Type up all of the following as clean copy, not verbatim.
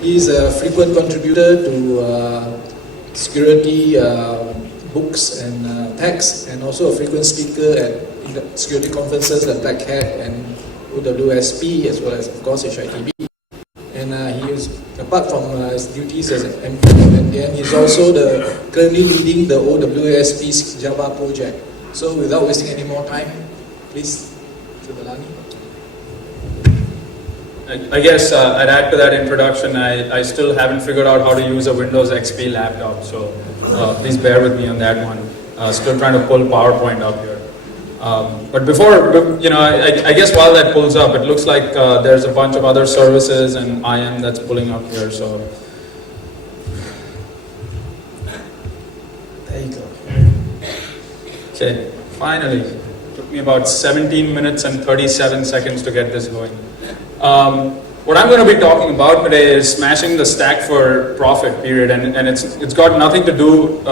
He's a frequent contributor to security books and texts, and also a frequent speaker at security conferences like Black Hat and OWSP, as well as, of course, HITB. And he is, apart from his duties as an MP, and he's also currently leading the OWSP's Java project. So without wasting any more time, please, Sudalani. I guess I'd add to that introduction, I still haven't figured out how to use a Windows XP laptop, so please bear with me on that one. Still trying to pull PowerPoint up here. But before, I guess while that pulls up, it looks like there's a bunch of other services and IM that's pulling up here, so. There you go. Okay, finally. Took me about 17 minutes and 37 seconds to get this going. What I'm going to be talking about today is smashing the stack for profit period, and it's got nothing to do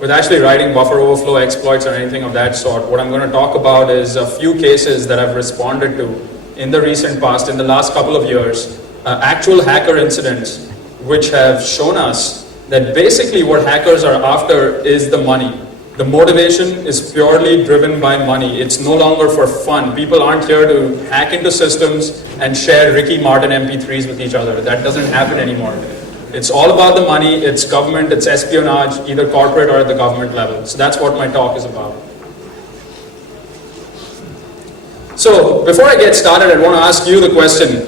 with actually writing buffer overflow exploits or anything of that sort. What I'm going to talk about is a few cases that I've responded to in the recent past, in the last couple of years, actual hacker incidents which have shown us that basically what hackers are after is the money. The motivation is purely driven by money. It's no longer for fun. People aren't here to hack into systems and share Ricky Martin MP3s with each other. That doesn't happen anymore. It's all about the money, it's government, it's espionage, either corporate or at the government level. So that's what my talk is about. So before I get started, I want to ask you the question.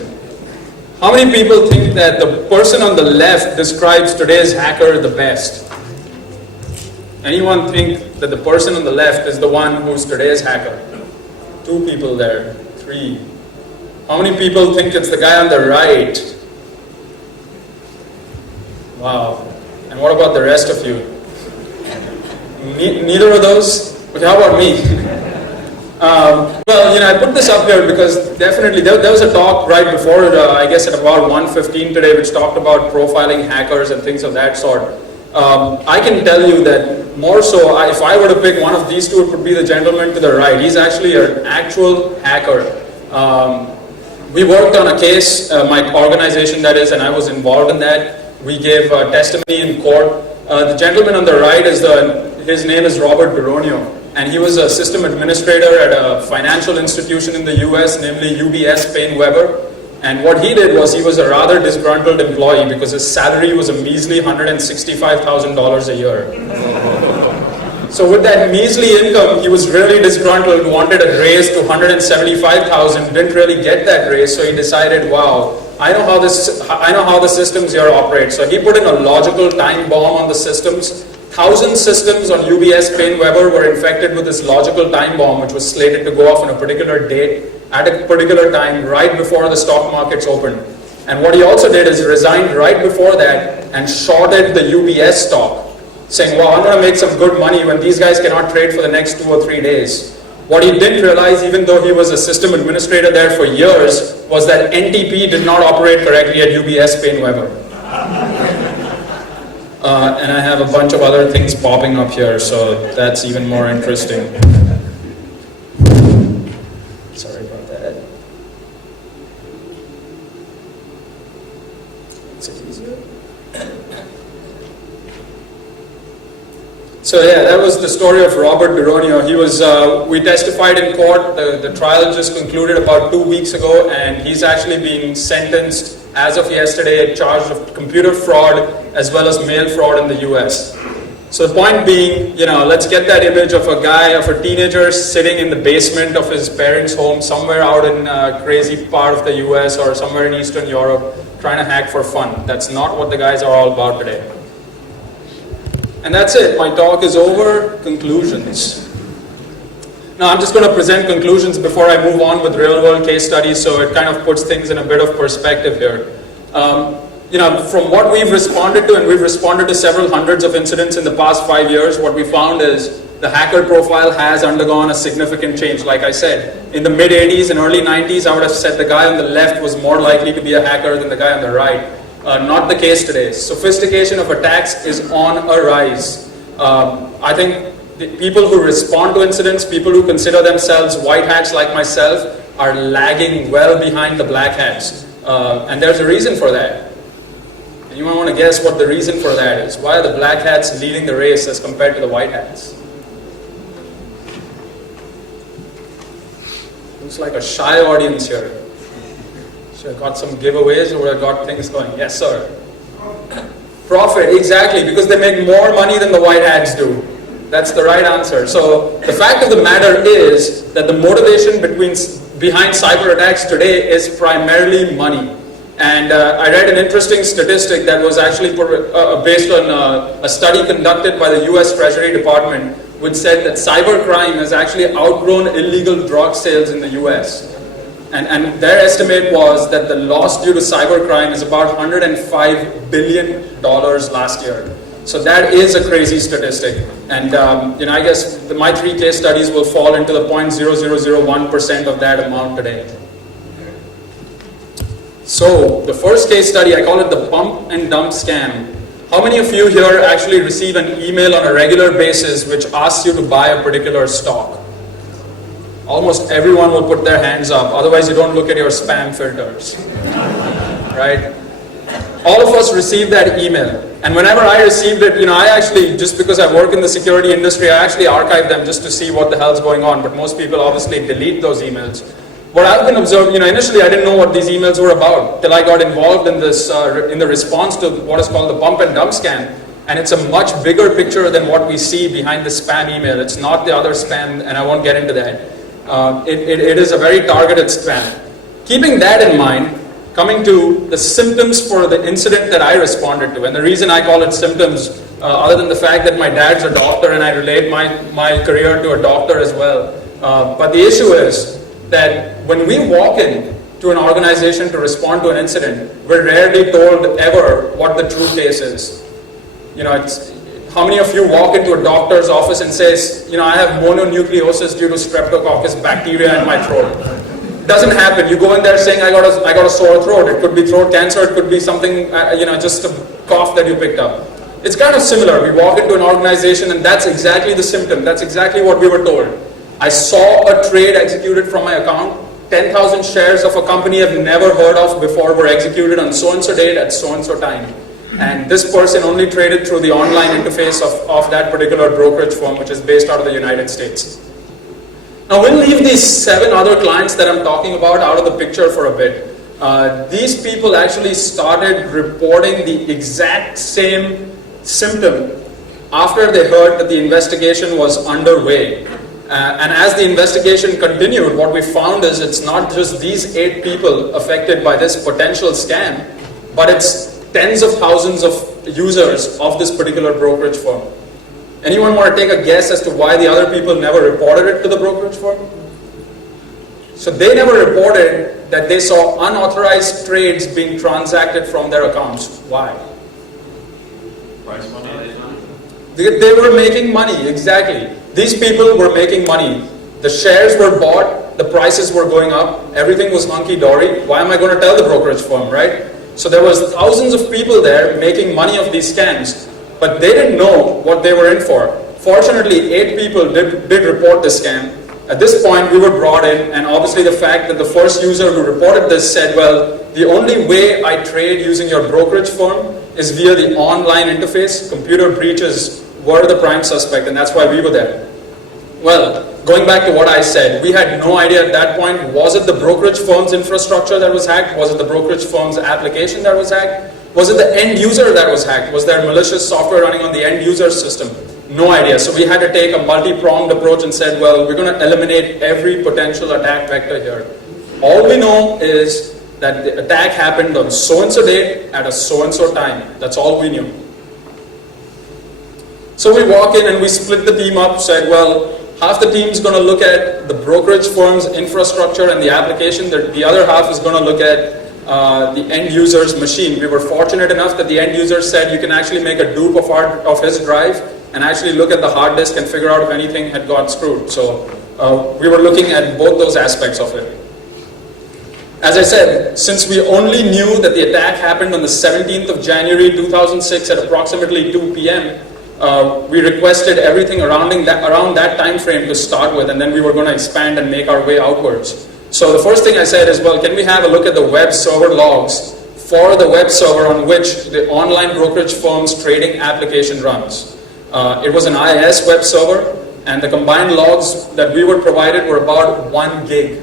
How many people think that the person on the left describes today's hacker the best? Anyone think that the person on the left is the one who's today's hacker? 2 people there, 3. How many people think it's the guy on the right? Wow. And what about the rest of you? Neither of those? Okay, how about me? Well, I put this up here because definitely there was a talk right before, I guess at about 1:15 today, which talked about profiling hackers and things of that sort. I can tell you that more so, if I were to pick one of these two, it would be the gentleman to the right. He's actually an actual hacker. We worked on a case, my organization that is, and I was involved in that. We gave testimony in court. The gentleman on the right, his name is Rohyt Bel.mp4, and he was a system administrator at a financial institution in the US, namely UBS Paine Webber. And what he did was he was a rather disgruntled employee because his salary was a measly $165,000 a year. So with that measly income, he was really disgruntled, wanted a raise to $175,000, didn't really get that raise, so he decided, wow, I know how the systems here operate. So he put in a logical time bomb on the systems. 1,000 systems on UBS Paine Webber were infected with this logical time bomb, which was slated to go off on a particular date at a particular time right before the stock markets opened. And what he also did is resigned right before that and shorted the UBS stock, saying, well, I'm going to make some good money when these guys cannot trade for the next 2 or 3 days. What he didn't realize, even though he was a system administrator there for years, was that NTP did not operate correctly at UBS Paine Webber. And I have a bunch of other things popping up here, so that's even more interesting. Sorry about that. Is it easier? So yeah, that was the story of Rohyt Bel.mp4. He was, we testified in court. The trial just concluded about 2 weeks ago, and he's actually being sentenced as of yesterday, charged of computer fraud as well as mail fraud in the US. So the point being, let's get that image of a teenager sitting in the basement of his parents' home somewhere out in a crazy part of the US or somewhere in Eastern Europe trying to hack for fun. That's not what the guys are all about today. And that's it. My talk is over. Conclusions. Now I'm just going to present conclusions before I move on with real-world case studies, so it kind of puts things in a bit of perspective here. From what we've responded to, and we've responded to several hundreds of incidents in the past 5 years, what we found is the hacker profile has undergone a significant change. Like I said, in the mid-80s and early 90s, I would have said the guy on the left was more likely to be a hacker than the guy on the right. Not the case today. Sophistication of attacks is on a rise. I think the people who respond to incidents, people who consider themselves white hats like myself, are lagging well behind the black hats. And there's a reason for that. You might want to guess what the reason for that is. Why are the black hats leading the race as compared to the white hats? Looks like a shy audience here. Should I got some giveaways or would I got things going? Yes, sir. Profit, exactly, because they make more money than the white hats do. That's the right answer. So the fact of the matter is that the motivation behind cyber attacks today is primarily money. And I read an interesting statistic that was actually based on a study conducted by the US Treasury Department, which said that cybercrime has actually outgrown illegal drug sales in the US. And their estimate was that the loss due to cybercrime is about $105 billion last year. So that is a crazy statistic. And I guess my 3 case studies will fall into the 0.0001% of that amount today. So the first case study, I call it the pump and dump scam. How many of you here actually receive an email on a regular basis which asks you to buy a particular stock? Almost everyone will put their hands up, otherwise you don't look at your spam filters, right? All of us received that email, and whenever I received it, I actually, just because I work in the security industry, I actually archive them just to see what the hell's going on, but most people obviously delete those emails. What I've been observing, initially I didn't know what these emails were about till I got involved in this, in the response to what is called the pump and dump scam. And it's a much bigger picture than what we see behind the spam email. It's not the other spam, and I won't get into that. It is a very targeted spam. Keeping that in mind, coming to the symptoms for the incident that I responded to, and the reason I call it symptoms, other than the fact that my dad's a doctor and I relate my career to a doctor as well. But the issue is that when we walk in to an organization to respond to an incident, we're rarely told ever what the true case is. How many of you walk into a doctor's office and says, I have mononucleosis due to streptococcus bacteria in my throat? It doesn't happen. You go in there saying, I got a sore throat. It could be throat cancer. It could be something, just a cough that you picked up. It's kind of similar. We walk into an organization and that's exactly the symptom. That's exactly what we were told. I saw a trade executed from my account. 10,000 shares of a company I've never heard of before were executed on so-and-so date at so-and-so time. And this person only traded through the online interface of that particular brokerage firm, which is based out of the United States. Now we'll leave these 7 other clients that I'm talking about out of the picture for a bit. These people actually started reporting the exact same symptom after they heard that the investigation was underway. And as the investigation continued, what we found is it's not just these 8 people affected by this potential scam, but it's tens of thousands of users of this particular brokerage firm. Anyone want to take a guess as to why the other people never reported it to the brokerage firm? So they never reported that they saw unauthorized trades being transacted from their accounts. Why? Price money. They were making money, exactly. These people were making money. The shares were bought, the prices were going up, everything was hunky-dory. Why am I going to tell the brokerage firm, right? So there was thousands of people there making money of these scams, but they didn't know what they were in for. Fortunately, 8 people did report this scam. At this point, we were brought in, and obviously the fact that the first user who reported this said, well, the only way I trade using your brokerage firm is via the online interface. Computer breaches were the prime suspect, and that's why we were there. Well, going back to what I said, we had no idea at that point, was it the brokerage firm's infrastructure that was hacked? Was it the brokerage firm's application that was hacked? Was it the end user that was hacked? Was there malicious software running on the end user system? No idea. So we had to take a multi-pronged approach and said, well, we're going to eliminate every potential attack vector here. All we know is that the attack happened on so-and-so date at a so-and-so time. That's all we knew. So we walk in and we split the team up, said, well, half the team is going to look at the brokerage firm's infrastructure and the application. The other half is going to look at the end user's machine. We were fortunate enough that the end user said you can actually make a dupe of his drive and actually look at the hard disk and figure out if anything had got screwed. So we were looking at both those aspects of it. As I said, since we only knew that the attack happened on the 17th of January 2006 at approximately 2 p.m., we requested everything around that time frame to start with, and then we were going to expand and make our way outwards. So the first thing I said is, well, can we have a look at the web server logs for the web server on which the online brokerage firm's trading application runs. It was an IIS web server, and the combined logs that we were provided were about 1 gig.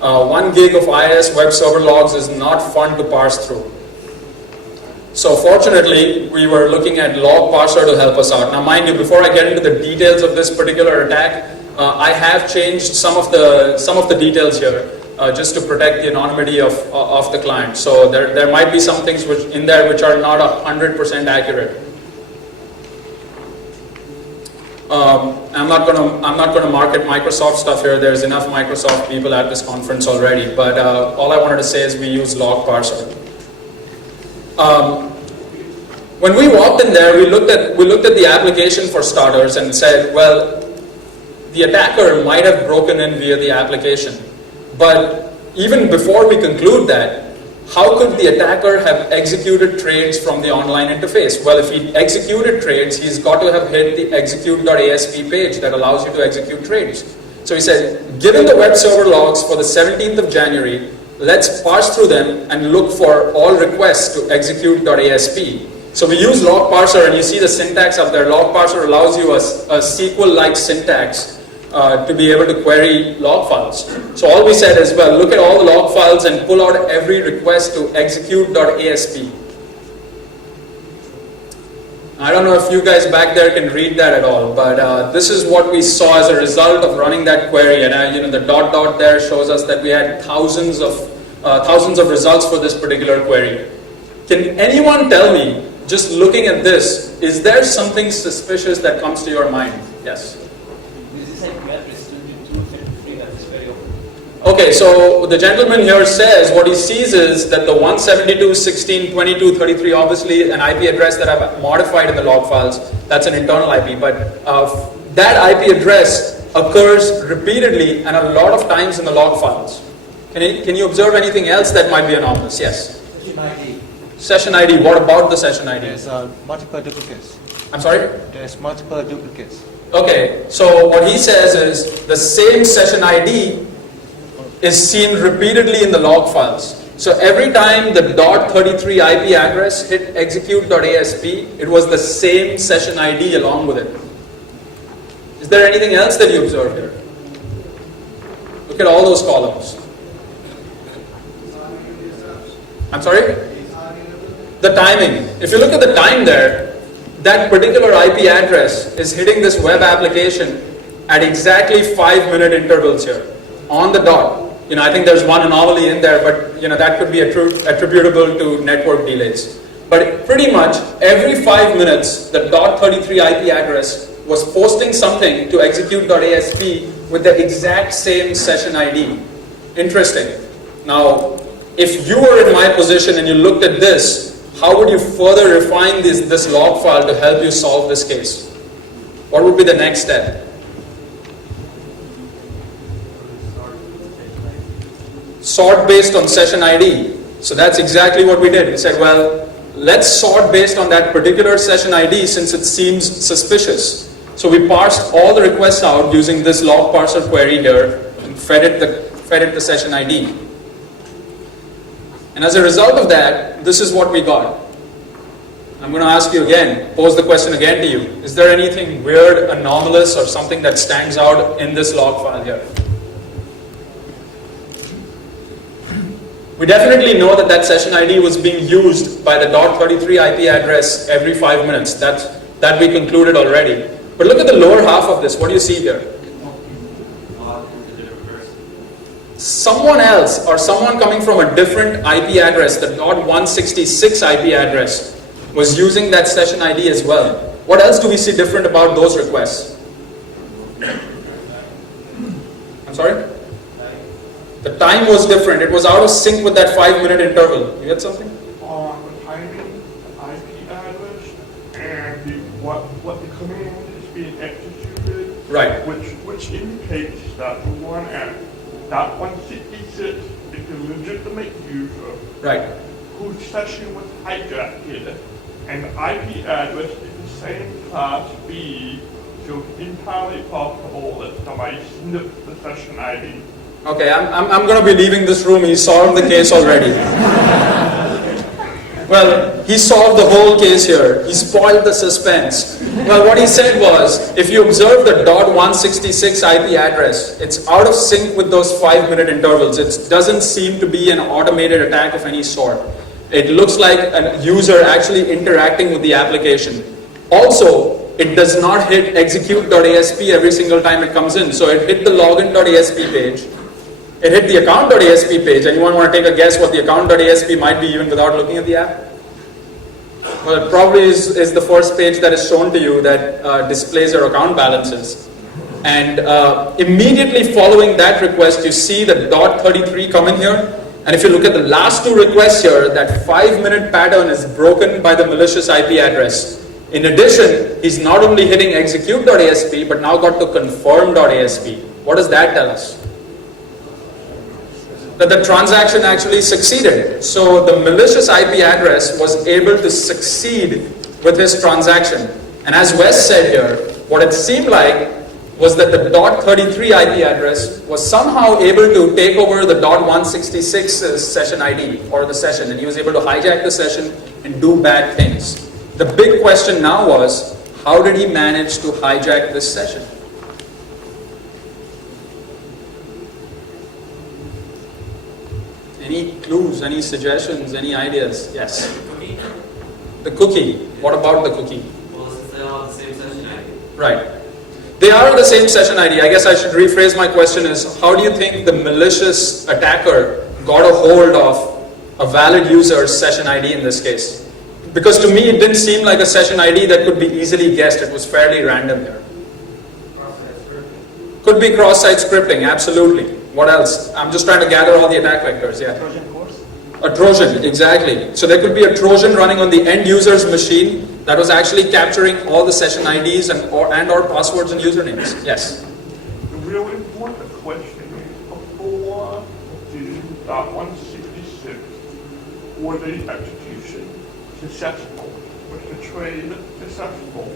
1 gig of IIS web server logs is not fun to parse through. So fortunately, we were looking at log parser to help us out. Now mind you, before I get into the details of this particular attack, I have changed some of the details here just to protect the anonymity of the client. So there might be some things in there which are not 100% accurate. I'm not going to market Microsoft stuff here. There's enough Microsoft people at this conference already. But all I wanted to say is we use log parser. When we walked in there, we looked at the application for starters and said, well, the attacker might have broken in via the application. But even before we conclude that, how could the attacker have executed trades from the online interface? Well, if he executed trades, he's got to have hit the execute.asp page that allows you to execute trades. So he said, given the web server logs for the 17th of January, let's parse through them and look for all requests to execute.asp. So we use log parser, and you see the syntax up there. Log parser allows you a SQL-like syntax to be able to query log files. So all we said is, well, look at all the log files and pull out every request to execute.asp. I don't know if you guys back there can read that at all, but this is what we saw as a result of running that query. And the dot there shows us that we had thousands of results for this particular query. Can anyone tell me, just looking at this, is there something suspicious that comes to your mind? Yes. Okay, so the gentleman here says what he sees is that the 172.16.22.33, obviously an IP address that I've modified in the log files, that's an internal IP, but that IP address occurs repeatedly and a lot of times in the log files. Can you observe anything else that might be anomalous? Yes? Session ID. Session ID, what about the session ID? There's multiple duplicates. I'm sorry? There's multiple duplicates. Okay, so what he says is the same session ID is seen repeatedly in the log files. So every time the .33 IP address hit execute.asp, it was the same session ID along with it. Is there anything else that you observed here? Look at all those columns. I'm sorry? The timing. If you look at the time there, that particular IP address is hitting this web application at exactly 5-minute intervals here, on the dot. I think there's one anomaly in there, but that could be attributable to network delays. But pretty much every 5 minutes, the .33 IP address was posting something to execute.asp with the exact same session ID. Interesting. Now, if you were in my position and you looked at this, how would you further refine this log file to help you solve this case? What would be the next step? Sort based on session ID. So that's exactly what we did. We said, well, let's sort based on that particular session ID since it seems suspicious. So we parsed all the requests out using this log parser query here and fed it the session ID. And as a result of that, this is what we got. I'm going to ask you again, pose the question again to you. Is there anything weird, anomalous, or something that stands out in this log file here? We definitely know that session ID was being used by the .33 IP address every 5 minutes. That we concluded already. But look at the lower half of this. What do you see here? Someone else or someone coming from a different IP address, the .166 IP address, was using that session ID as well. What else do we see different about those requests? I'm sorry? The time was different. It was out of sync with that 5-minute interval. You get something? The timing, the IP address, and what the command is being executed. Right. Which indicates that the one at that 166 is a legitimate user. Right. Whose session was hijacked, and the IP address is the same class B, so it's entirely possible that somebody sniffed the session ID. Okay, I'm going to be leaving this room. He solved the case already. Well, he solved the whole case here. He spoiled the suspense. Well, what he said was, if you observe the .166 IP address, it's out of sync with those 5-minute intervals. It doesn't seem to be an automated attack of any sort. It looks like a user actually interacting with the application. Also, it does not hit execute.asp every single time it comes in. So it hit the login.asp page. It hit the account.asp page. Anyone want to take a guess what the account.asp might be even without looking at the app? Well, it probably is the first page that is shown to you that displays your account balances. And immediately following that request, you see the .33 come in here. And if you look at the last two requests here, that 5-minute pattern is broken by the malicious IP address. In addition, he's not only hitting execute.asp, but now got to confirm.asp. What does that tell us? That the transaction actually succeeded. So the malicious IP address was able to succeed with his transaction. And as Wes said here, what it seemed like was that the .33 IP address was somehow able to take over the .166 session ID or the session, and he was able to hijack the session and do bad things. The big question now was, how did he manage to hijack this session? Any clues, any suggestions, any ideas? Yes? Cookie? The cookie. What about the cookie? Well, since they all have the same session ID. Right. They are the same session ID. I guess I should rephrase my question is, how do you think the malicious attacker got a hold of a valid user's session ID in this case? Because to me, it didn't seem like a session ID that could be easily guessed. It was fairly random here. Cross-site scripting. Could be cross-site scripting, absolutely. What else? I'm just trying to gather all the attack vectors, yeah. Trojan horse? A Trojan, exactly. So there could be a Trojan running on the end user's machine that was actually capturing all the session IDs and or passwords and usernames. Yes? The really important question is, before the .166 or the execution successful, was the trade successful,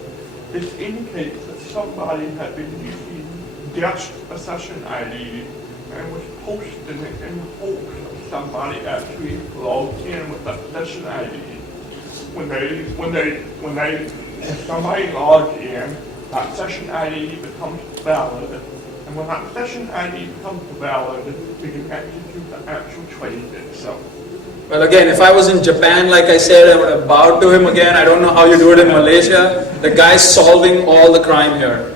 this indicates that somebody had been using just a session ID and was posting it in hopes of somebody actually logged in with that session ID. When somebody logs in, that session ID becomes valid, and when that session ID becomes valid, we can execute the actual trade itself. Well, again, if I was in Japan, like I said, I would have bowed to him again. I don't know how you do it in Malaysia. The guy's solving all the crime here.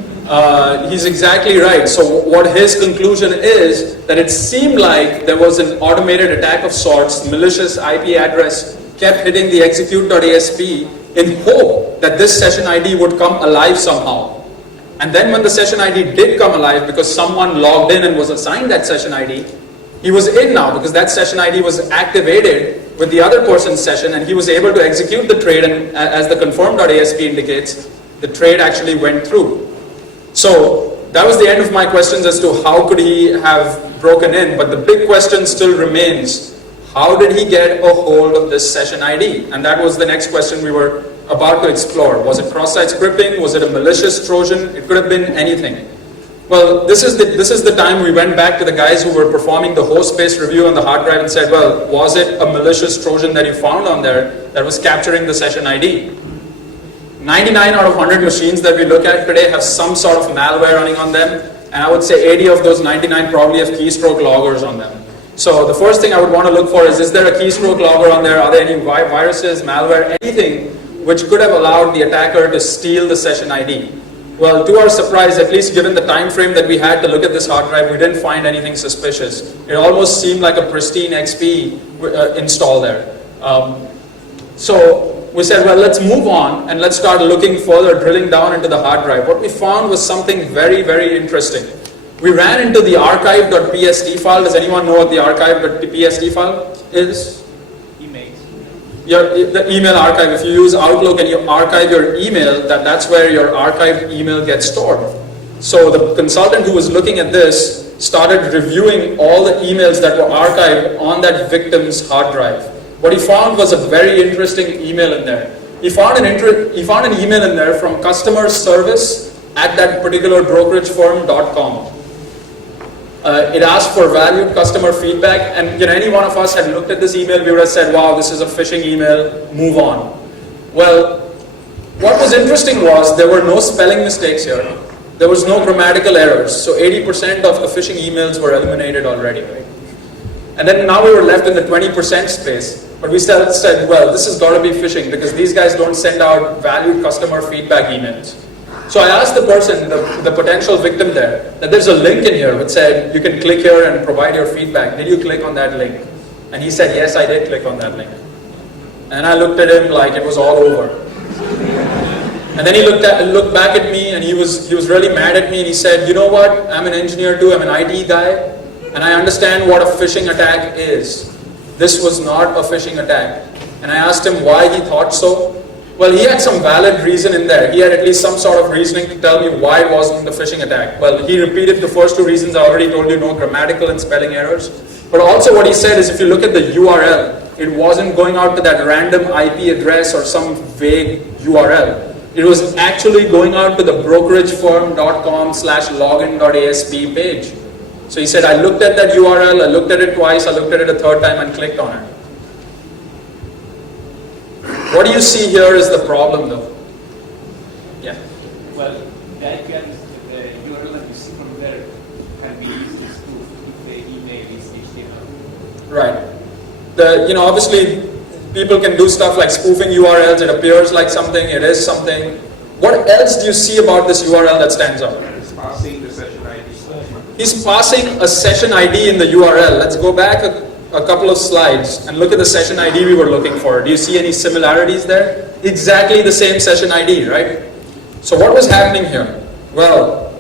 He's exactly right. So what his conclusion is that it seemed like there was an automated attack of sorts. Malicious IP address kept hitting the execute.asp in hope that this session ID would come alive somehow. And then when the session ID did come alive because someone logged in and was assigned that session ID, he was in now because that session ID was activated with the other person's session, and he was able to execute the trade, and as the confirm.asp indicates, the trade actually went through. So that was the end of my questions as to how could he have broken in, but the big question still remains, how did he get a hold of this session ID? And that was the next question we were about to explore. Was it cross-site scripting? Was it a malicious Trojan? It could have been anything. Well, this is the time we went back to the guys who were performing the host-based review on the hard drive and said, well, was it a malicious Trojan that you found on there that was capturing the session ID? 99 out of 100 machines that we look at today have some sort of malware running on them, and I would say 80 of those 99 probably have keystroke loggers on them. So the first thing I would want to look for is there a keystroke logger on there? Are there any viruses, malware, anything which could have allowed the attacker to steal the session ID? Well, to our surprise, at least given the time frame that we had to look at this hard drive, we didn't find anything suspicious. It almost seemed like a pristine XP install there. So we said, well, let's move on and let's start looking further, drilling down into the hard drive. What we found was something very, very interesting. We ran into the archive.pst file. Does anyone know what the archive.pst file is? The email archive. If you use Outlook and you archive your email, that's where your archived email gets stored. So the consultant who was looking at this started reviewing all the emails that were archived on that victim's hard drive. What he found was a very interesting email in there. He found an email in there from customer service at that particular brokerage firm.com. It asked for valued customer feedback, and any one of us had looked at this email, we would have said, wow, this is a phishing email, move on. Well, what was interesting was there were no spelling mistakes here. There was no grammatical errors. So 80% of the phishing emails were eliminated already, right? And then now we were left in the 20% space, but we still said, well, this has got to be phishing because these guys don't send out valued customer feedback emails. So I asked the person, the potential victim there, that there's a link in here which said you can click here and provide your feedback. Did you click on that link? And he said, yes, I did click on that link. And I looked at him like it was all over. And then he looked back at me and he was really mad at me and he said, you know what, I'm an engineer too, I'm an IT guy, and I understand what a phishing attack is. This was not a phishing attack. And I asked him why he thought so. Well, he had some valid reason in there. He had at least some sort of reasoning to tell me why it wasn't a phishing attack. Well, he repeated the first two reasons I already told you, no grammatical and spelling errors. But also what he said is if you look at the URL, it wasn't going out to that random IP address or some vague URL. It was actually going out to the brokeragefirm.com/login.asp page. So he said, I looked at that URL, I looked at it twice, I looked at it a third time and clicked on it. What do you see here is the problem though? Yeah. Well, the URL that you see from there can be easily spoofed if the email is HTML. Right. Obviously people can do stuff like spoofing URLs, it appears like something, it is something. What else do you see about this URL that stands out? It's passing the session ID. He's passing a session ID in the URL. Let's go back a couple of slides and look at the session ID we were looking for. Do you see any similarities there? Exactly the same session ID, right? So what was happening here? Well,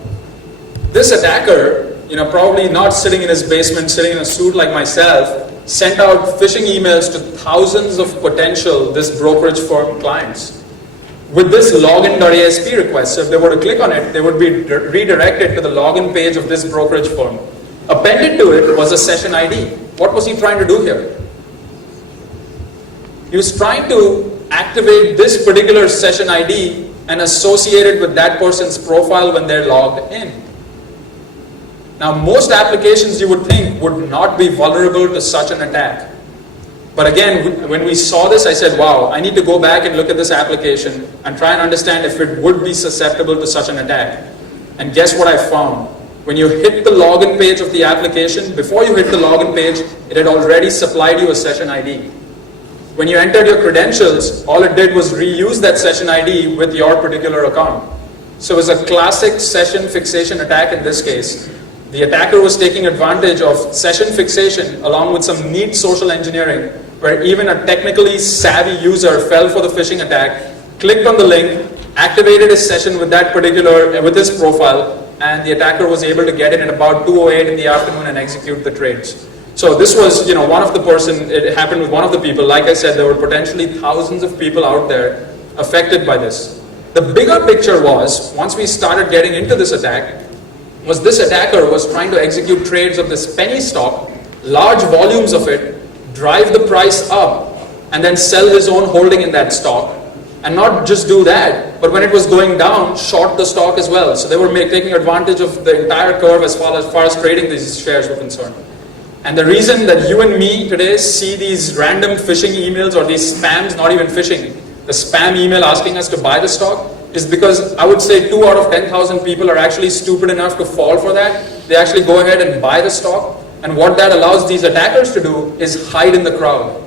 this attacker, probably not sitting in his basement, sitting in a suit like myself, sent out phishing emails to thousands of potential this brokerage firm clients with this login.asp request. So if they were to click on it, they would be redirected to the login page of this brokerage firm. Appended to it was a session ID. What was he trying to do here? He was trying to activate this particular session ID and associate it with that person's profile when they're logged in. Now, most applications you would think would not be vulnerable to such an attack. But again, when we saw this, I said, wow, I need to go back and look at this application and try and understand if it would be susceptible to such an attack. And guess what I found? When you hit the login page of the application, before you hit the login page, it had already supplied you a session ID. When you entered your credentials, all it did was reuse that session ID with your particular account. So it was a classic session fixation attack in this case. The attacker was taking advantage of session fixation along with some neat social engineering where even a technically savvy user fell for the phishing attack, clicked on the link, activated his session with his profile, and the attacker was able to get in at about 2:08 in the afternoon and execute the trades. So this was, one of the it happened with one of the people. Like I said, there were potentially thousands of people out there affected by this. The bigger picture was, once we started getting into this attack, was this attacker was trying to execute trades of this penny stock, large volumes of it, drive the price up, and then sell his own holding in that stock. And not just do that, but when it was going down, short the stock as well. So they were taking advantage of the entire curve as far as trading these shares were concerned. And the reason that you and me today see these random phishing emails or these spams, not even phishing, the spam email asking us to buy the stock, is because I would say 2 out of 10,000 people are actually stupid enough to fall for that. They actually go ahead and buy the stock. And what that allows these attackers to do is hide in the crowd.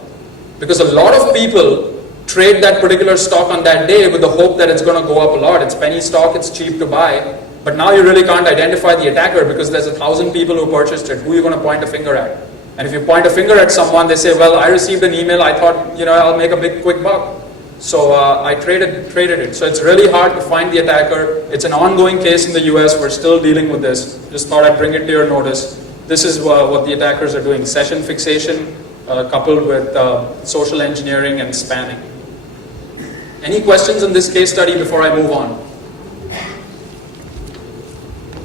Because a lot of people trade that particular stock on that day with the hope that it's going to go up a lot. It's penny stock, it's cheap to buy. But now you really can't identify the attacker because there's 1,000 people who purchased it. Who are you going to point a finger at? And if you point a finger at someone, they say, well, I received an email, I thought, I'll make a quick buck. So I traded it. So it's really hard to find the attacker. It's an ongoing case in the US. We're still dealing with this. Just thought I'd bring it to your notice. This is what the attackers are doing. Session fixation coupled with social engineering and spamming. Any questions on this case study before I move on?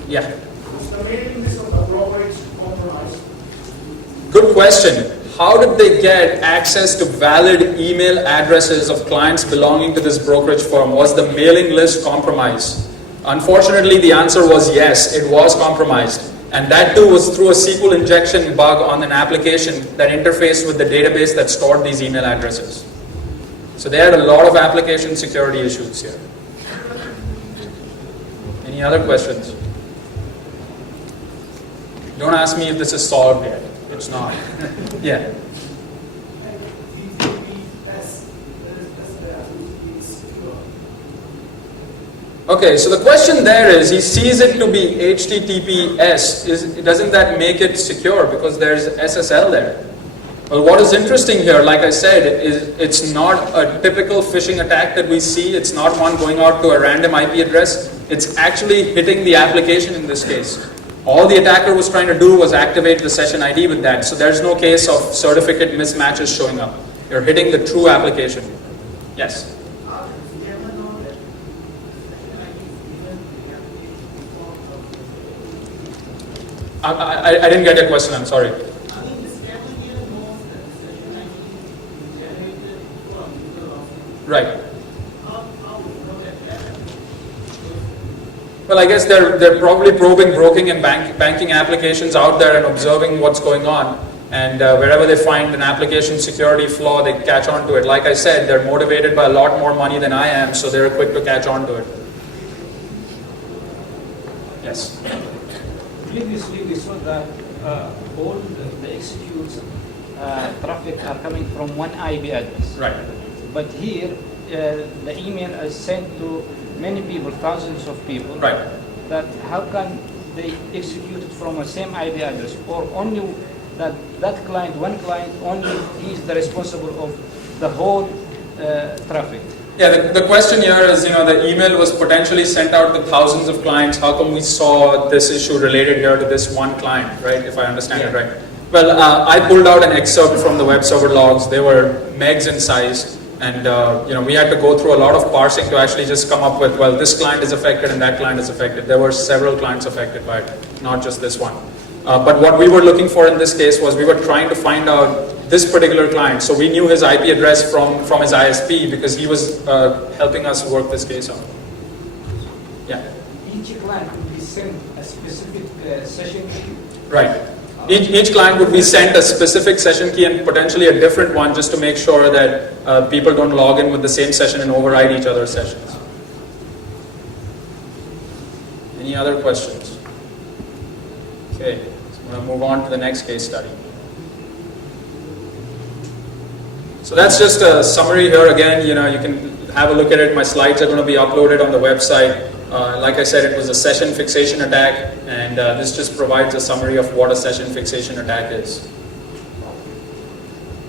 Yeah. Is the mailing list of the brokerage compromised? Good question. How did they get access to valid email addresses of clients belonging to this brokerage firm? Was the mailing list compromised? Unfortunately, the answer was yes, it was compromised. And that too was through a SQL injection bug on an application that interfaced with the database that stored these email addresses. So they had a lot of application security issues here. Any other questions? Don't ask me if this is solved yet. It's not. Yeah. Okay, so the question there is, he sees it to be HTTPS. Doesn't that make it secure because there's SSL there? Well, what is interesting here, like I said, is it's not a typical phishing attack that we see. It's not one going out to a random IP address. It's actually hitting the application in this case. All the attacker was trying to do was activate the session ID with that. So there's no case of certificate mismatches showing up. You're hitting the true application. Yes? I didn't get your question, I'm sorry. Right. Well, I guess they're probably probing broking and banking applications out there and observing what's going on. And wherever they find an application security flaw, they catch on to it. Like I said, they're motivated by a lot more money than I am, so they're quick to catch on to it. Yes? Previously, we saw that all the executes traffic are coming from one IP address. Right. But here, the email is sent to many people, thousands of people. Right. That how can they execute it from the same IP address, or only that client, one client, only is the responsible of the whole traffic? Yeah, the question here is, the email was potentially sent out to thousands of clients. How come we saw this issue related here to this one client, right? If I understand it right. Well, I pulled out an excerpt from the web server logs. They were megs in size. And, we had to go through a lot of parsing to actually just come up with, well, this client is affected and that client is affected. There were several clients affected by it, not just this one. But what we were looking for in this case was we were trying to find out this particular client. So we knew his IP address from his ISP because he was helping us work this case out. Yeah. Each client will be sent a specific session key. Right. Each client would be sent a specific session key and potentially a different one just to make sure that people don't log in with the same session and override each other's sessions. Any other questions? Okay, so I'm going to move on to the next case study. So that's just a summary here again. You can have a look at it. My slides are going to be uploaded on the website. Like I said, it was a session fixation attack, and this just provides a summary of what a session fixation attack is.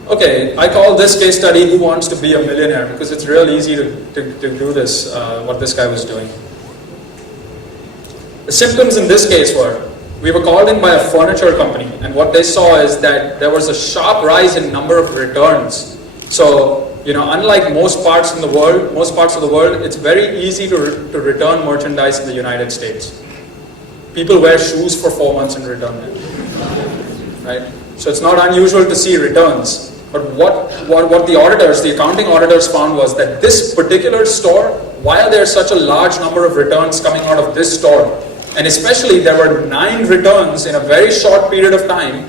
Okay, I call this case study Who Wants to Be a Millionaire, because it's real easy to do this, what this guy was doing. The symptoms in this case were, we were called in by a furniture company, and what they saw is that there was a sharp rise in number of returns. So, unlike most parts of the world, it's very easy to return merchandise in the United States. People wear shoes for 4 months and return them, right? So it's not unusual to see returns. But what the auditors, the accounting auditors found was that this particular store, while there's such a large number of returns coming out of this store, and especially there were 9 returns in a very short period of time,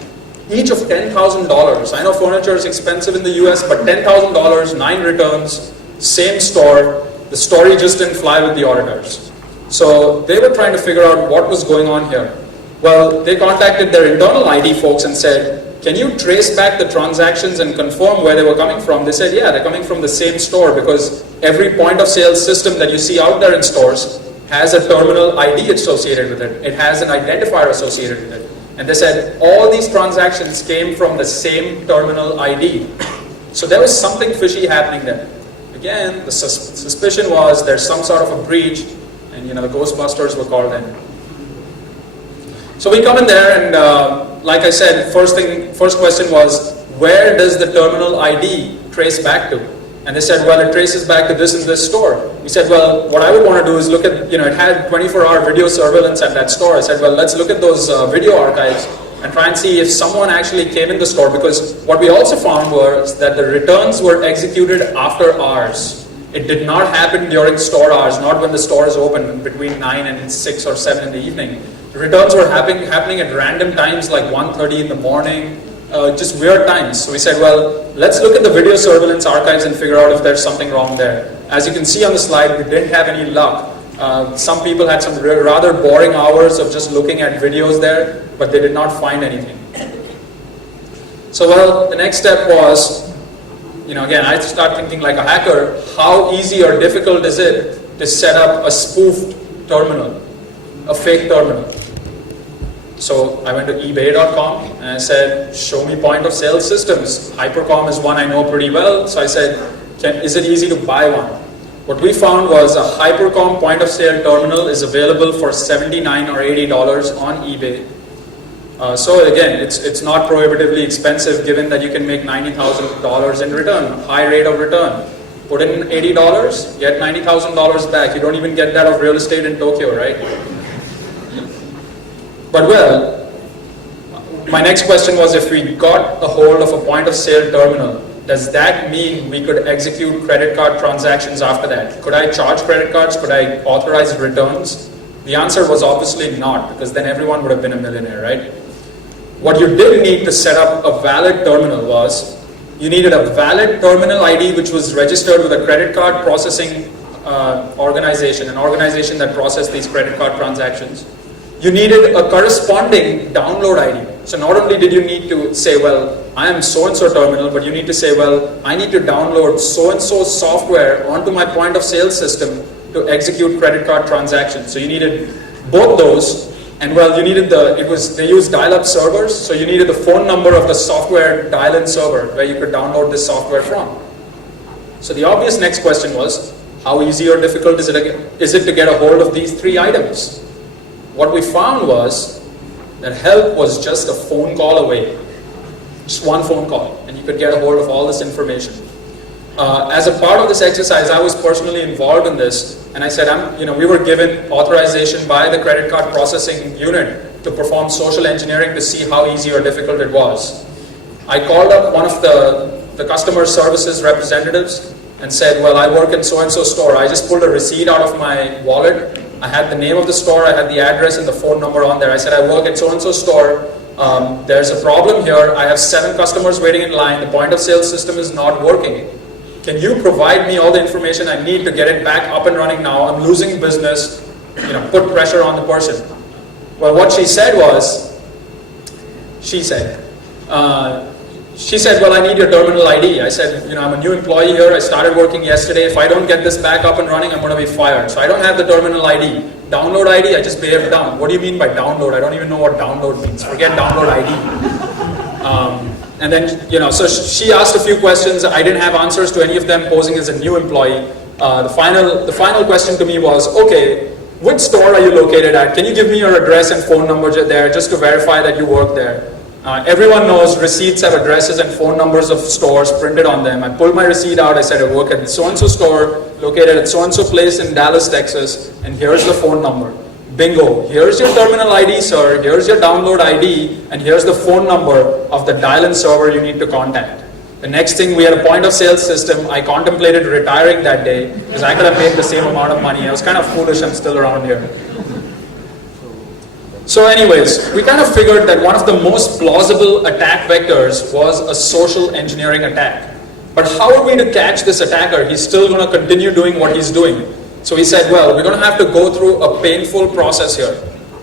each of $10,000. I know furniture is expensive in the US, but $10,000, 9 returns, same store, the story just didn't fly with the auditors. So they were trying to figure out what was going on here. Well, they contacted their internal ID folks and said, can you trace back the transactions and confirm where they were coming from? They said, yeah, they're coming from the same store because every point of sale system that you see out there in stores has a terminal ID associated with it. It has an identifier associated with it. And they said all these transactions came from the same terminal ID. So there was something fishy happening there. Again, the suspicion was there's some sort of a breach, and the Ghostbusters were called in. So we come in there, and like I said, first question was, where does the terminal ID trace back to? And they said, well, it traces back to this and this store. We said, well, what I would want to do is look at, it had 24-hour video surveillance at that store. I said, well, let's look at those video archives and try and see if someone actually came in the store, because what we also found was that the returns were executed after hours. It did not happen during store hours, not when the store is open between 9 and 6 or 7 in the evening. Returns were happening at random times, like 1:30 in the morning, just weird times. So we said, well, let's look at the video surveillance archives and figure out if there's something wrong there. As you can see on the slide, we didn't have any luck. Some people had some rather boring hours of just looking at videos there, but they did not find anything. So, well, the next step was, again, I start thinking like a hacker, how easy or difficult is it to set up a spoofed terminal, a fake terminal? So I went to eBay.com and I said, show me point of sale systems. Hypercom is one I know pretty well. So I said, is it easy to buy one? What we found was a Hypercom point of sale terminal is available for $79 or $80 on eBay. So again, it's not prohibitively expensive given that you can make $90,000 in return, high rate of return. Put in $80, get $90,000 back. You don't even get that of real estate in Tokyo, right? But well, my next question was, if we got a hold of a point of sale terminal, does that mean we could execute credit card transactions after that? Could I charge credit cards? Could I authorize returns? The answer was obviously not, because then everyone would have been a millionaire, right? What you did need to set up a valid terminal was, you needed a valid terminal ID which was registered with a credit card processing organization, an organization that processed these credit card transactions. You needed a corresponding download ID. So not only did you need to say, well, I am so-and-so terminal, but you need to say, well, I need to download so-and-so software onto my point of sale system to execute credit card transactions. So you needed both those, and well, you needed they used dial-up servers, so you needed the phone number of the software dial-in server where you could download this software from. So the obvious next question was, how easy or difficult is it to get a hold of these three items? What we found was that help was just a phone call away. Just one phone call, and you could get a hold of all this information. As a part of this exercise, I was personally involved in this, and I said, we were given authorization by the credit card processing unit to perform social engineering to see how easy or difficult it was. I called up one of the customer services representatives and said, well, I work in so-and-so store. I just pulled a receipt out of my wallet. I had the name of the store, I had the address and the phone number on there. I said, I work at so-and-so store. There's a problem here. I have 7 customers waiting in line. The point of sale system is not working. Can you provide me all the information I need to get it back up and running now? I'm losing business. Put pressure on the person. Well, what she said was, she said, well, I need your terminal ID. I said, I'm a new employee here. I started working yesterday. If I don't get this back up and running, I'm going to be fired. So I don't have the terminal ID. Download ID, I just behaved down. What do you mean by download? I don't even know what download means. Forget download ID. And then, so she asked a few questions. I didn't have answers to any of them, posing as a new employee. The final question to me was, okay, which store are you located at? Can you give me your address and phone number there just to verify that you work there? Everyone knows receipts have addresses and phone numbers of stores printed on them. I pulled my receipt out. I said, I work at so-and-so store located at so-and-so place in Dallas, Texas, and here's the phone number. Bingo. Here's your terminal ID, sir. Here's your download ID, and here's the phone number of the dial-in server you need to contact. The next thing, we had a point of sale system. I contemplated retiring that day because I could have made the same amount of money. I was kind of foolish. I'm still around here. So anyways, we kind of figured that one of the most plausible attack vectors was a social engineering attack. But how are we to catch this attacker? He's still going to continue doing what he's doing. So we said, well, we're going to have to go through a painful process here.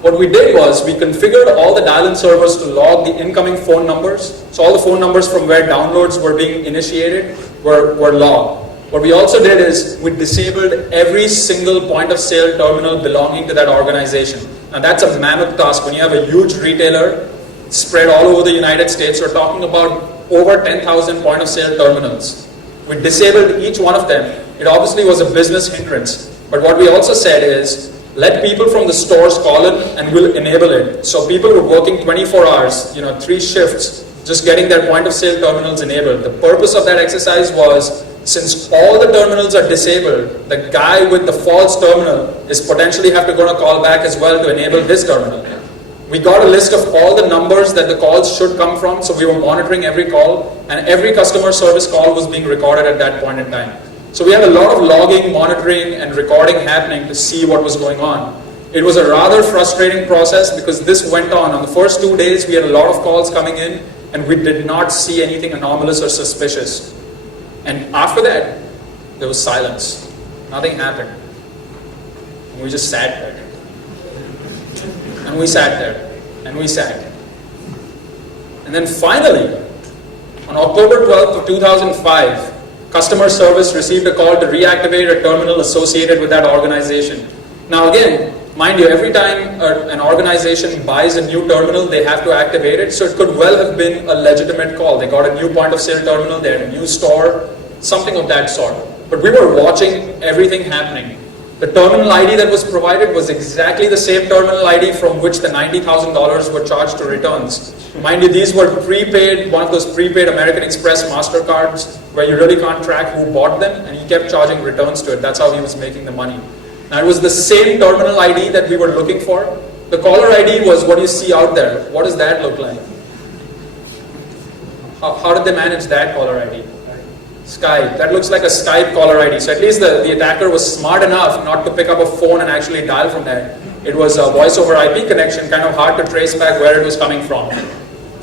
What we did was we configured all the dial-in servers to log the incoming phone numbers. So all the phone numbers from where downloads were being initiated were logged. What we also did is we disabled every single point of sale terminal belonging to that organization. Now that's a mammoth task. When you have a huge retailer spread all over the United States, we're talking about over 10,000 point of sale terminals. We disabled each one of them. It obviously was a business hindrance. But what we also said is, let people from the stores call in and we'll enable it. So people were working 24 hours, 3 shifts, just getting their point of sale terminals enabled. The purpose of that exercise was, since all the terminals are disabled, the guy with the false terminal is potentially going to call back as well to enable his terminal. We got a list of all the numbers that the calls should come from, so we were monitoring every call, and every customer service call was being recorded at that point in time. So we had a lot of logging, monitoring, and recording happening to see what was going on. It was a rather frustrating process because this went on. On the first 2 days, we had a lot of calls coming in, and we did not see anything anomalous or suspicious. And after that, there was silence. Nothing happened. And we just sat there. And we sat there. And we sat. And then finally, on October 12th of 2005, customer service received a call to reactivate a terminal associated with that organization. Now again, mind you, every time an organization buys a new terminal, they have to activate it, so it could well have been a legitimate call. They got a new point of sale terminal, they had a new store, something of that sort. But we were watching everything happening. The terminal ID that was provided was exactly the same terminal ID from which the $90,000 were charged to returns. Mind you, these were prepaid, one of those prepaid American Express MasterCards where you really can't track who bought them, and he kept charging returns to it. That's how he was making the money. Now it was the same terminal ID that we were looking for. The caller ID was what you see out there. What does that look like? How did they manage that caller ID? Skype. That looks like a Skype caller ID. So at least the attacker was smart enough not to pick up a phone and actually dial from there. It was a voice over IP connection, kind of hard to trace back where it was coming from.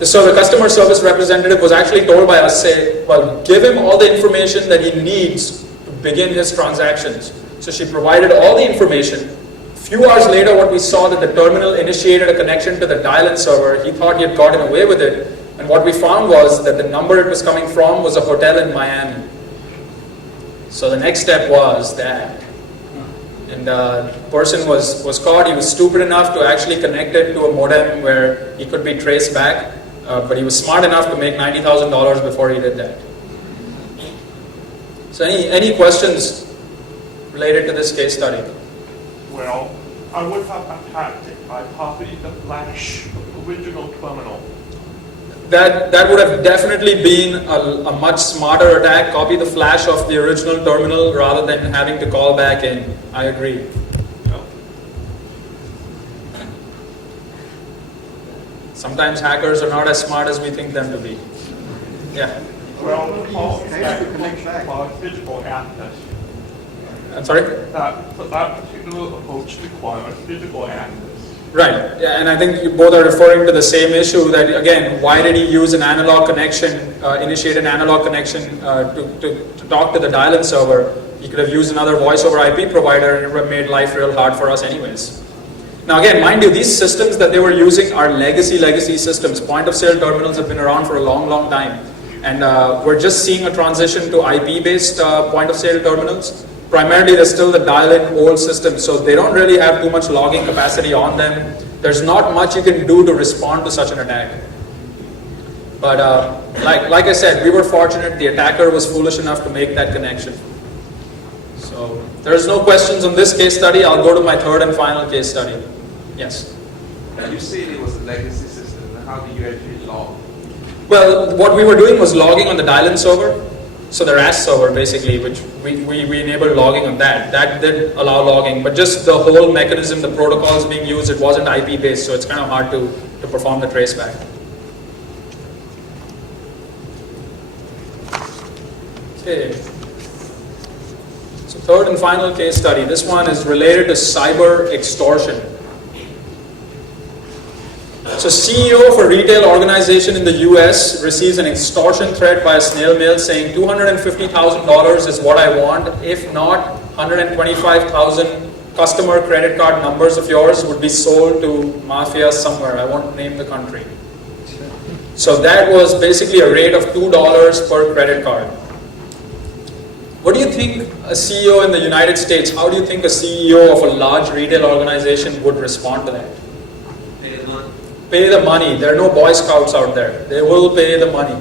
So the customer service representative was actually told by us, say, well, give him all the information that he needs to begin his transactions. So she provided all the information. A few hours later, what we saw that the terminal initiated a connection to the dial-in server. He thought he had gotten away with it. And what we found was that the number it was coming from was a hotel in Miami. So the next step was that. And the person was caught. He was stupid enough to actually connect it to a modem where he could be traced back. But he was smart enough to make $90,000 before he did that. So any questions related to this case study? Well, I would have attacked it by copying the flash of the original terminal. That would have definitely been a much smarter attack. Copy the flash of the original terminal rather than having to call back in. I agree. Sometimes hackers are not as smart as we think them to be. Yeah. Well, that physical access. I'm sorry? That particular approach requires physical access. Right, yeah, and I think you both are referring to the same issue that, again, why did he use an analog connection, initiate an analog connection to talk to the dial-in server? He could have used another voice over IP provider and it would have made life real hard for us anyways. Now again, mind you, these systems that they were using are legacy systems. Point of sale terminals have been around for a long time. And we're just seeing a transition to IP-based point of sale terminals. Primarily, they're still the dial-in old system, so they don't really have too much logging capacity on them. There's not much you can do to respond to such an attack. But like I said, we were fortunate. The attacker was foolish enough to make that connection. So there's no questions on this case study. I'll go to my third and final case study. Yes? You said it was a legacy system. How do you actually log? Well, what we were doing was logging on the dial-in server. So the RAS server basically, which we enabled logging on that. That did allow logging, but just the whole mechanism, the protocols being used, it wasn't IP based, so it's kind of hard to perform the traceback. Okay. So third and final case study. This one is related to cyber extortion. So CEO of a retail organization in the US receives an extortion threat by a snail mail saying $250,000 is what I want. If not, 125,000 customer credit card numbers of yours would be sold to mafia somewhere. I won't name the country. So that was basically a rate of $2 per credit card. What do you think a CEO in the United States, how do you think a CEO of a large retail organization would respond to that? Pay the money. There are no Boy Scouts out there. They will pay the money.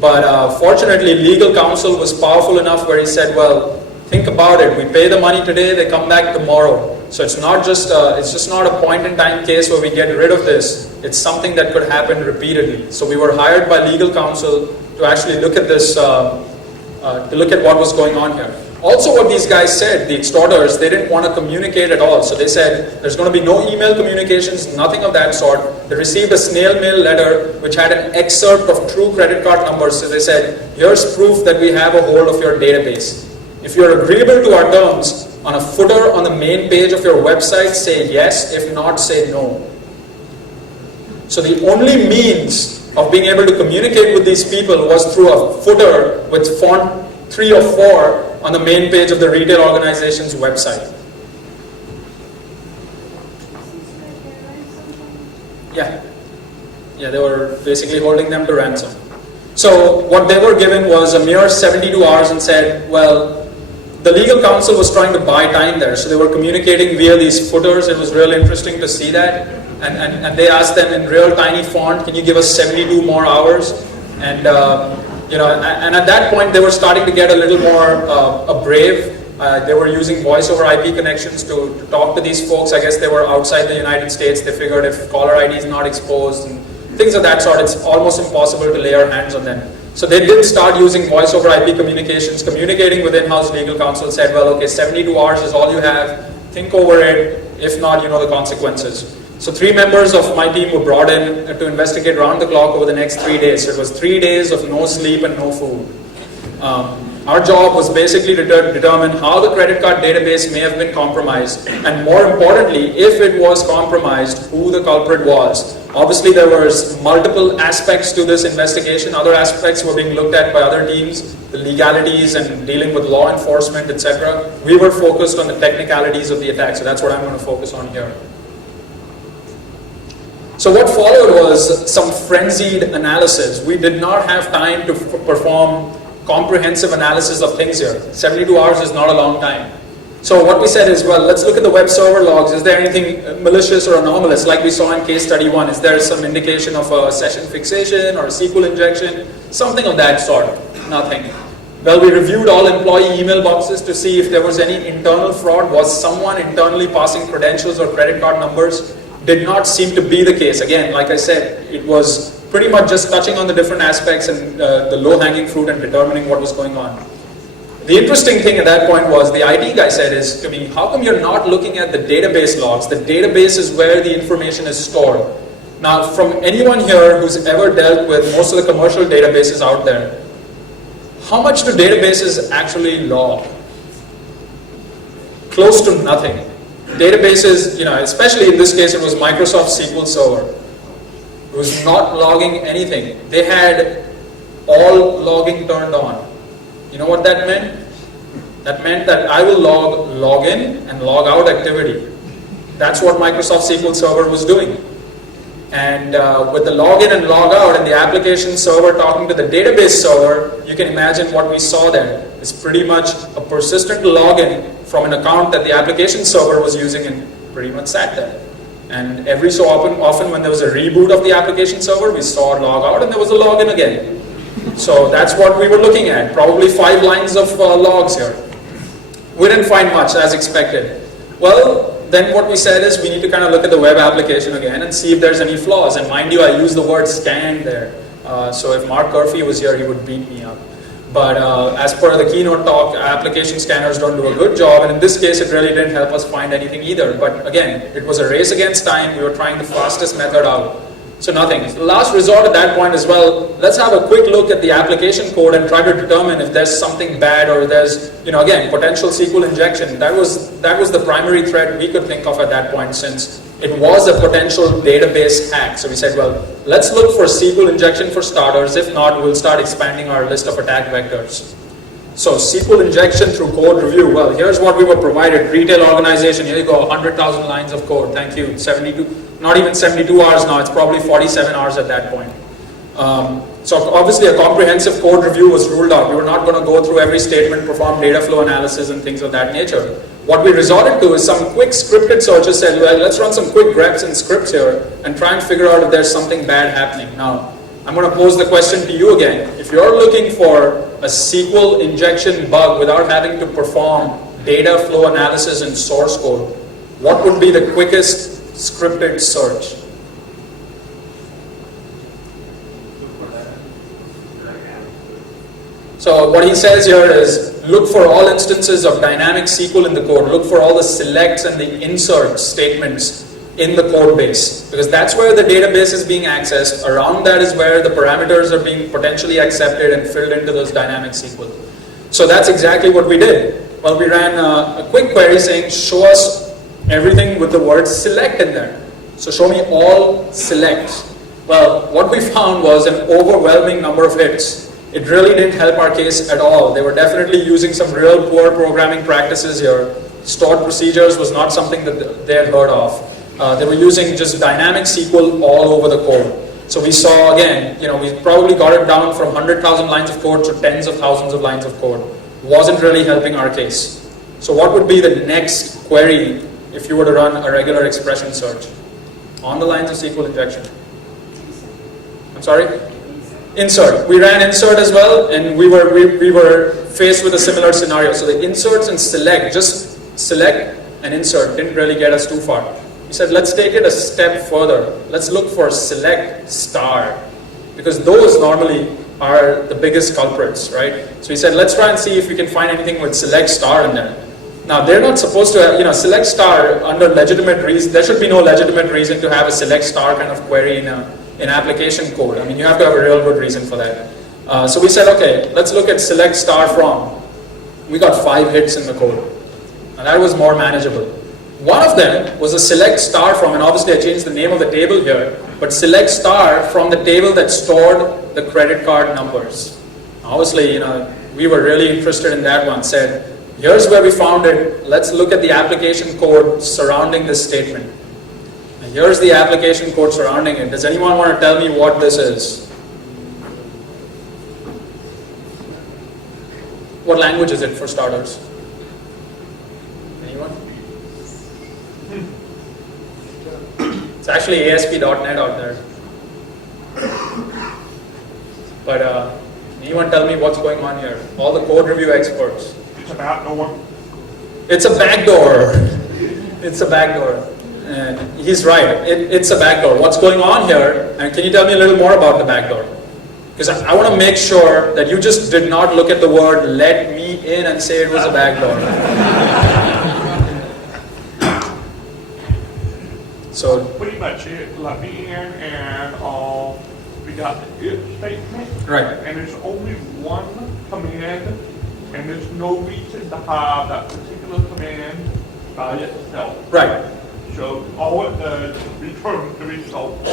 But fortunately, legal counsel was powerful enough where he said, well, think about it. We pay the money today, they come back tomorrow. So it's just not a point in time case where we get rid of this. It's something that could happen repeatedly. So we were hired by legal counsel to actually look at this, to look at what was going on here. Also what these guys said, the extorters, they didn't want to communicate at all. So they said, there's going to be no email communications, nothing of that sort. They received a snail mail letter which had an excerpt of true credit card numbers. So they said, here's proof that we have a hold of your database. If you're agreeable to our terms, On a footer on the main page of your website, say yes. If not, say no. So the only means of being able to communicate with these people was through a footer with font 3 or 4 on the main page of the retail organization's website. Yeah, they were basically holding them to ransom. So what they were given was a mere 72 hours and said, well, the legal counsel was trying to buy time there, so they were communicating via these footers. It was really interesting to see that. And they asked them in real tiny font, can you give us 72 more hours? And and at that point they were starting to get a little more brave. They were using voice over IP connections to talk to these folks. I guess they were outside the United States. They figured if caller ID is not exposed and things of that sort, it's almost impossible to lay our hands on them. So they did start using voice over IP communications, communicating with in-house legal counsel, said, well, okay, 72 hours is all you have. Think over it. If not, you know the consequences. So 3 members of my team were brought in to investigate round the clock over the next 3 days. So it was 3 days of no sleep and no food. Our job was basically to determine how the credit card database may have been compromised, and more importantly, if it was compromised, who the culprit was. Obviously, there were multiple aspects to this investigation. Other aspects were being looked at by other teams, the legalities and dealing with law enforcement, etc. We were focused on the technicalities of the attack, so that's what I'm going to focus on here. So what followed was some frenzied analysis. We did not have time to perform comprehensive analysis of things here. 72 hours is not a long time. So what we said is, well, let's look at the web server logs. Is there anything malicious or anomalous, like we saw in case study 1? Is there some indication of a session fixation or a SQL injection? Something of that sort. Nothing. Well, we reviewed all employee email boxes to see if there was any internal fraud. Was someone internally passing credentials or credit card numbers? Did not seem to be the case. Again, like I said, it was pretty much just touching on the different aspects and the low-hanging fruit and determining what was going on. The interesting thing at that point was the IT guy said to me, how come you're not looking at the database logs? The database is where the information is stored. Now, from anyone here who's ever dealt with most of the commercial databases out there, how much do databases actually log? Close to nothing. Databases, especially in this case, it was Microsoft SQL Server. It was not logging anything. They had all logging turned on. You know what that meant? That meant that I will log in and log out activity. That's what Microsoft SQL Server was doing. And with the login and log out and the application server talking to the database server, you can imagine what we saw there. It's pretty much a persistent login from an account that the application server was using and pretty much sat there. And every so often when there was a reboot of the application server, we saw a log out and there was a login again. So that's what we were looking at, probably 5 lines of logs here. We didn't find much as expected. Well, then what we said is we need to kind of look at the web application again and see if there's any flaws. And mind you, I use the word scan there. So if Mark Murphy was here, he would beat me up. But as per the keynote talk, application scanners don't do a good job, and in this case it really didn't help us find anything either. But again, it was a race against time. We were trying the fastest method out. So nothing. The last resort at that point is, well, let's have a quick look at the application code and try to determine if there's something bad or there's, again, potential SQL injection. That was the primary threat we could think of at that point, since it was a potential database hack. So we said, well, let's look for SQL injection for starters. If not, we'll start expanding our list of attack vectors. So SQL injection through code review. Well, here's what we were provided. Retail organization, here you go, 100,000 lines of code. Thank you. 72. Not even 72 hours now, it's probably 47 hours at that point. So obviously a comprehensive code review was ruled out. We were not going to go through every statement, perform data flow analysis and things of that nature. What we resorted to is some quick scripted searches. Said, well, let's run some quick greps and scripts here and try and figure out if there's something bad happening. Now, I'm going to pose the question to you again. If you're looking for a SQL injection bug without having to perform data flow analysis in source code, what would be the quickest scripted search? So what he says here is, look for all instances of dynamic SQL in the code. Look for all the selects and the insert statements in the code base, because that's where the database is being accessed. Around that is where the parameters are being potentially accepted and filled into those dynamic SQL. So that's exactly what we did. Well, we ran a quick query saying, show us everything with the word select in there. So show me all selects. Well, what we found was an overwhelming number of hits. It really didn't help our case at all. They were definitely using some real poor programming practices here. Stored procedures was not something that they had heard of. They were using just dynamic SQL all over the code. So we saw, again, we probably got it down from 100,000 lines of code to tens of thousands of lines of code. Wasn't really helping our case. So what would be the next query if you were to run a regular expression search on the lines of SQL injection? I'm sorry? Insert. We ran insert as well, and we were faced with a similar scenario. So the inserts and select, just select and insert, didn't really get us too far. We said, let's take it a step further. Let's look for select star, because those normally are the biggest culprits, right? So we said, let's try and see if we can find anything with select star in there. Now, they're not supposed to have, select star under legitimate reason. There should be no legitimate reason to have a select star kind of query in application code. I mean, you have to have a real good reason for that. So we said, okay, let's look at select star from. We got 5 hits in the code, and that was more manageable. One of them was a select star from, and obviously I changed the name of the table here, but select star from the table that stored the credit card numbers. Obviously, we were really interested in that one. Said, here's where we found it. Let's look at the application code surrounding this statement. And here's the application code surrounding it. Does anyone want to tell me what this is? What language is it, for starters? Anyone? It's actually ASP.NET out there. But anyone tell me what's going on here? All the code review experts. It's a backdoor. It's a backdoor. It's a backdoor. And he's right. It's a backdoor. What's going on here? And can you tell me a little more about the backdoor? Because I want to make sure that you just did not look at the word "let me in" and say it was a backdoor. So pretty much it. Let me in, and we got the if statement. Right. And there's only one command, and there's no reason to have that particular command by itself. Right. So all it does is return the result.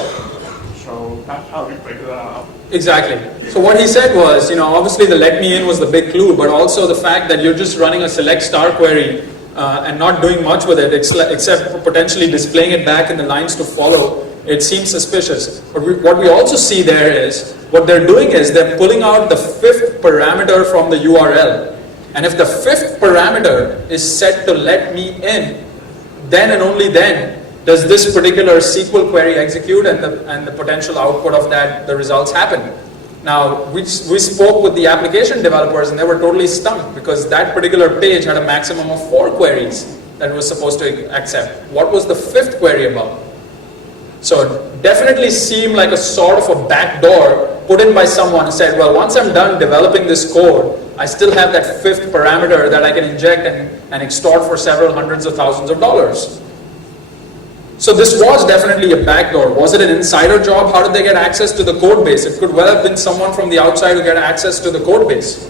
So that's how we figure that out. Exactly. So what he said was, obviously the let me in was the big clue, but also the fact that you're just running a select star query and not doing much with it, except for potentially displaying it back in the lines to follow, it seems suspicious. But what we also see there is, what they're doing is they're pulling out the 5th parameter from the URL. And if the 5th parameter is set to let me in, then and only then does this particular SQL query execute, and the potential output of that, the results happen. Now, we spoke with the application developers, and they were totally stumped because that particular page had a maximum of 4 queries that it was supposed to accept. What was the 5th query about? So it definitely seemed like a sort of a backdoor put in by someone who said, well, once I'm done developing this code, I still have that 5th parameter that I can inject and extort for several hundreds of thousands of dollars. So this was definitely a backdoor. Was it an insider job? How did they get access to the code base? It could well have been someone from the outside who got access to the code base.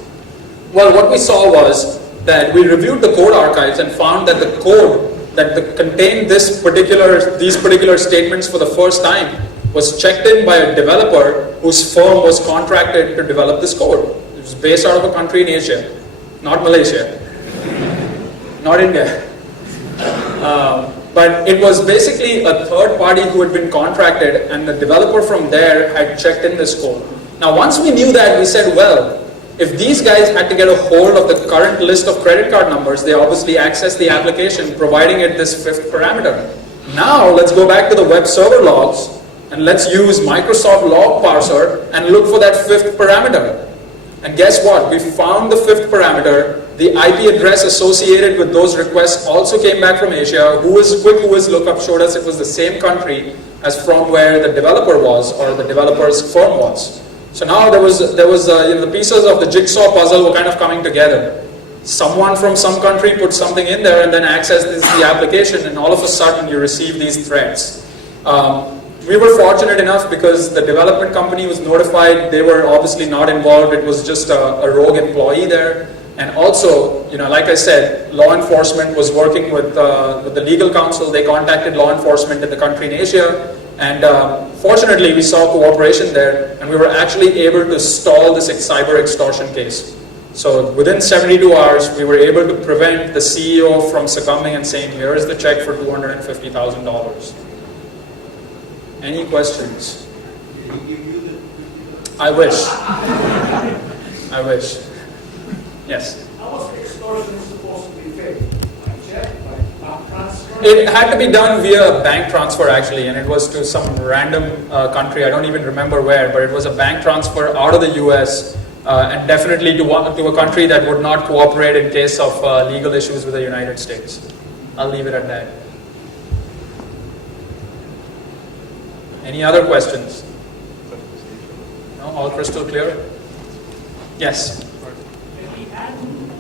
Well, what we saw was that we reviewed the code archives and found that the code that contained these particular statements for the first time was checked in by a developer whose firm was contracted to develop this code. It was based out of a country in Asia, not Malaysia, not India. But it was basically a third party who had been contracted, and the developer from there had checked in this code. Now, once we knew that, we said, well, if these guys had to get a hold of the current list of credit card numbers, they obviously accessed the application, providing it this 5th parameter. Now, let's go back to the web server logs, and let's use Microsoft Log Parser and look for that 5th parameter. And guess what? We found the 5th parameter. The IP address associated with those requests also came back from Asia. Quick Whois lookup showed us it was the same country as from where the developer was, or the developer's firm was. So now the pieces of the jigsaw puzzle were kind of coming together. Someone from some country put something in there and then accessed the application, and all of a sudden you receive these threats. We were fortunate enough because the development company was notified. They were obviously not involved. It was just a rogue employee there. And also, like I said, law enforcement was working with the legal counsel. They contacted law enforcement in the country in Asia. And fortunately, we saw cooperation there, and we were actually able to stall this cyber extortion case. So within 72 hours, we were able to prevent the CEO from succumbing and saying, here is the check for $250,000. Any questions? I wish. I wish. Yes? How was the extortion supposed to be paid? By check, by bank transfer? It had to be done via a bank transfer actually, and it was to some random country. I don't even remember where, but it was a bank transfer out of the US and definitely to a country that would not cooperate in case of legal issues with the United States. I'll leave it at that. Any other questions? No, all crystal clear? Yes? If we hadn't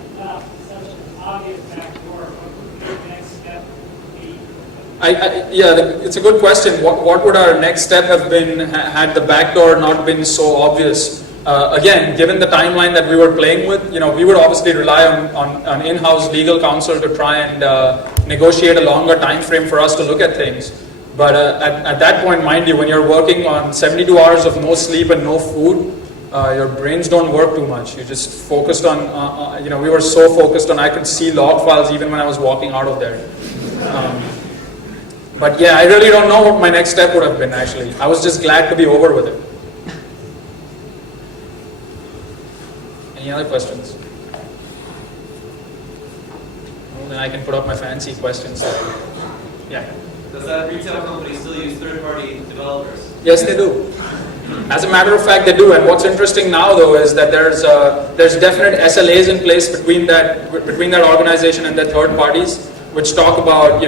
such an obvious backdoor, what would be the next step be? Yeah, it's a good question. What would our next step have been had the backdoor not been so obvious? Again, given the timeline that we were playing with, we would obviously rely on in-house legal counsel to try and negotiate a longer time frame for us to look at things. But at that point, mind you, when you're working on 72 hours of no sleep and no food, your brains don't work too much. You're just focused on, we were so focused on, I could see log files even when I was walking out of there. But yeah, I really don't know what my next step would have been actually. I was just glad to be over with it. Any other questions? Well, then I can put up my fancy questions. Yeah. Does that retail company still use third-party developers? Yes, they do. As a matter of fact, they do. And what's interesting now, though, is that there's definite SLAs in place between that organization and their third parties, which talk about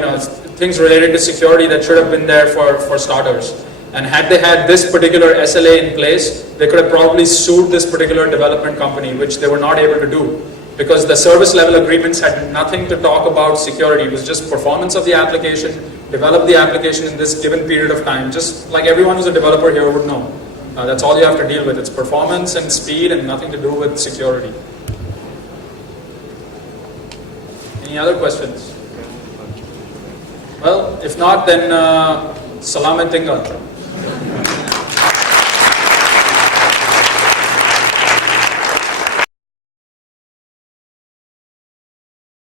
things related to security that should have been there for starters. And had they had this particular SLA in place, they could have probably sued this particular development company, which they were not able to do. Because the service level agreements had nothing to talk about security. It was just performance of the application, develop the application in this given period of time. Just like everyone who's a developer here would know. That's all you have to deal with. It's performance and speed and nothing to do with security. Any other questions? Well, if not, then salam and tinggal.